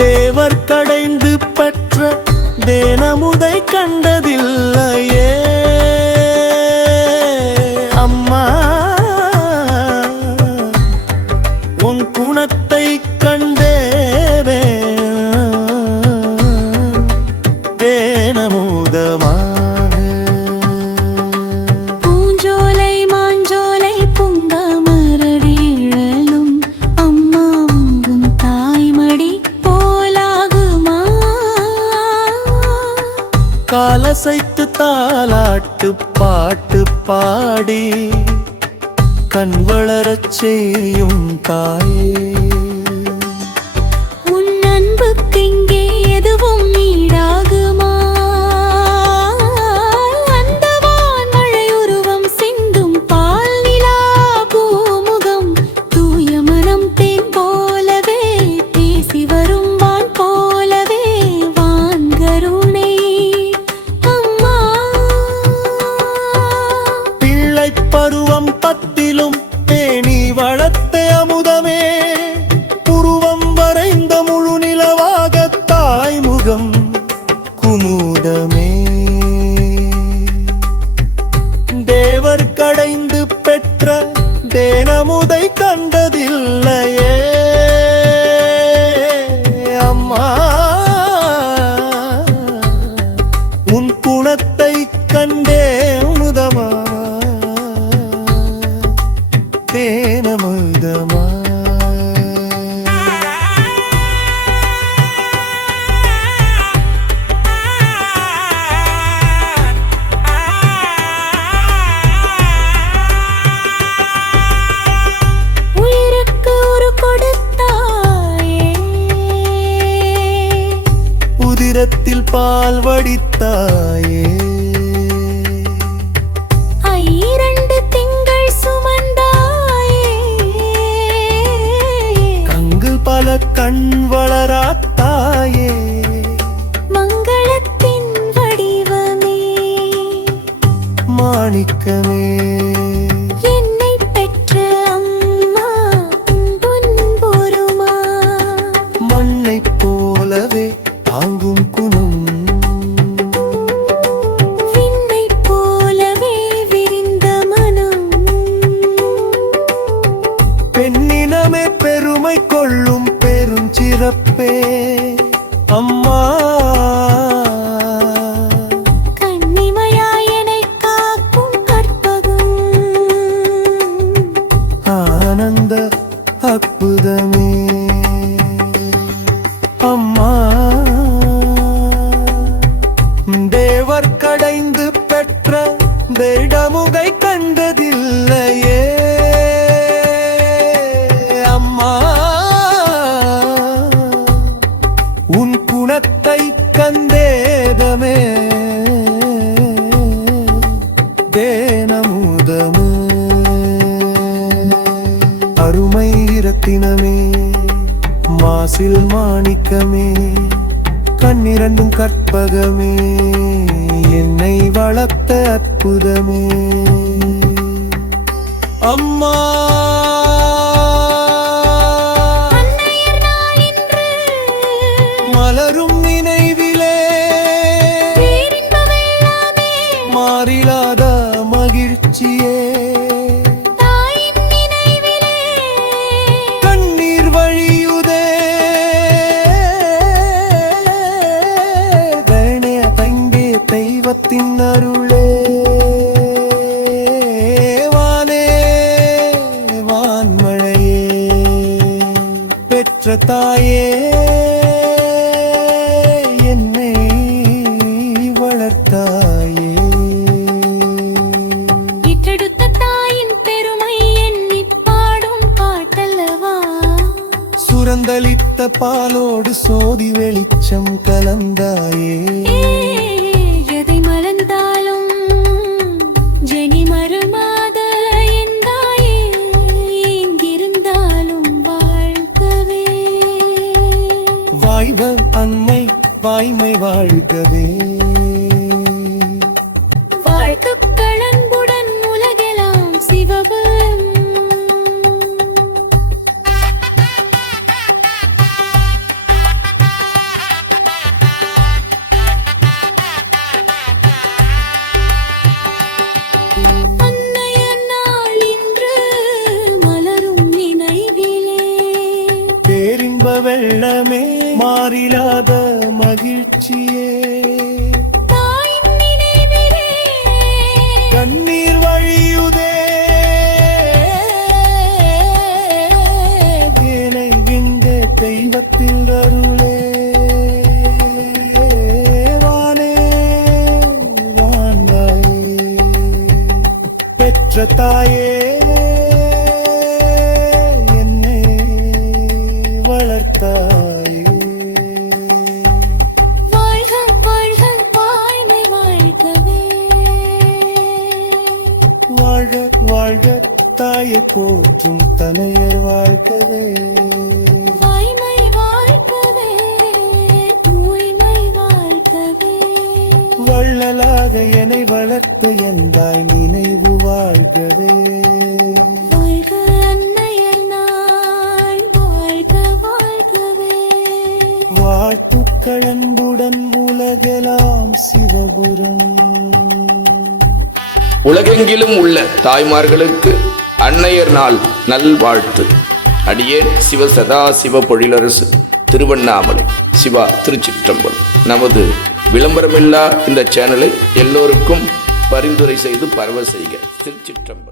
தேவர் கடைந்து பெற்ற தேனமுதை கண்டதில்லையே அம்மா, உன் குணத்தை கண்டேனே தேனமுதமா. காலசைத்து தாலாட்டு பாட்டு பாடி கண் வளரச் செய்யும் தாயே, உன் அன்புக்கு இங்கே எதுவும் ஈடாகுமா? அந்த வான்மழை உருவம் சிந்தும் பால் நிலா பூமுகம், தூய மனம் தேன் போலவே பேசி வரும் வான் போலவே வான் கருணை. பருவம் பத்திலும் தேனி வளர்த்த அமுதமே, புருவம் வரைந்த முழு நிலவாக தாய்முகம் குமுதமே. தேவர் கடைந்து பெற்ற தேனமுதை கண்டதில்லையே அம்மா, உன் குணத்தை கண்டே அமுதமா தேனமுதமா. உயிருக்கு ஒரு கொடுத்தாயே, உதிரத்தில் பால் வடித்தாயே, பல கண் வளராத்தாயே, மங்களத்தின் வடிவமே, மாணிக்கமே, என்னை பெற்ற அம்மா பொன்பொருமா. மண்ணைப் போலவே தாங்கும் குணம், விண்ணைப் போலவே விரிந்த மனம், பெண்ணினமே பெருமை கொள்ளும் சிறப்பே அம்மா. கன்னிமையாயனை காக்கும் கற்பகம், ஆனந்த அற்புதமே அம்மா. தேவர் கடைந்து பெற்ற தேடமுகை கண்டதில்லையே அம்மா, உன் குணத்தை கண்டேதமே தேனமுதமே. அருமை இரத்தினமே, மாசில் மாணிக்கமே, கண்ணிரண்டும் கற்பகமே, என்னை வளர்த்த அற்புதமே அம்மா. மலரும் நினைவிலே மாறிலாத மகிழ்ச்சியே, தாயின் நினைவிலே கண்ணீர் வழியுதே, வேணைய தங்கே தெய்வத்தின் அருளே, வானே வான்மழையே பெற்ற தாயே, என்னை வளர்த்தாயே. இட்டெடுத்த தாயின் பெருமை எண்ணிப் பாடும் பாட்டல்லவா, சுரந்தளித்த பாலோடு சோதி வெளிச்சம் கலந்தாயே, எதை மறந்தாலும் ஜெனி மறுமாத என் தாயே, எங்கிருந்தாலும் வாழ்க்கவே. வாய்வர் அன்னை வாய்மை வாழ்கவே. வாழ்த்துக்கள் அன்புடன் உலகெல்லாம் சிவபுரம். அன்னையர் நாள் இன்று மலரும் நினைவிலே. பேரின்ப வெள்ளமே மாறிலாத மகிழ்ச்சியே. தாயின் நினைவிலே கண்ணீர் வழியுதே விளைகின்ற தெய்வத்தில் அருளே. வானே வானாயே பெற்ற தாயே என்னை வளர்த்தாயே. வாழ்க வாழ்க வாய்மை வாழ்கவே. வாழ்க வாழ்க தாயை போற்றும் தனையர் வாழ்கவே. வாய்மை வாழ்கவே தூய்மை வாழ்கவே. வள்ளலாக என்னை வளர்த்த எந்தாய் நினைவு வாழ்கவே. வாழ்க அன்னையர் நாள் வாழ்க வாழ்கவே. வாழ்த்துக்கள் அன்புடன் உலகெல்லாம் சிவபுரம். உலகெங்கிலும் உள்ள தாய்மார்களுக்கு அன்னையர் நாள் நல்வாழ்த்து. அடியேன் சிவ சதாசிவ பொழிலரசு, திருவண்ணாமலை, சிவா, திருச்சிற்றம்பலம். நமது விளம்பரமில்லா இந்த சேனலை எல்லோருக்கும் பரிந்துரை செய்து பரவ செய்க. திருச்சிற்றம்பலம்.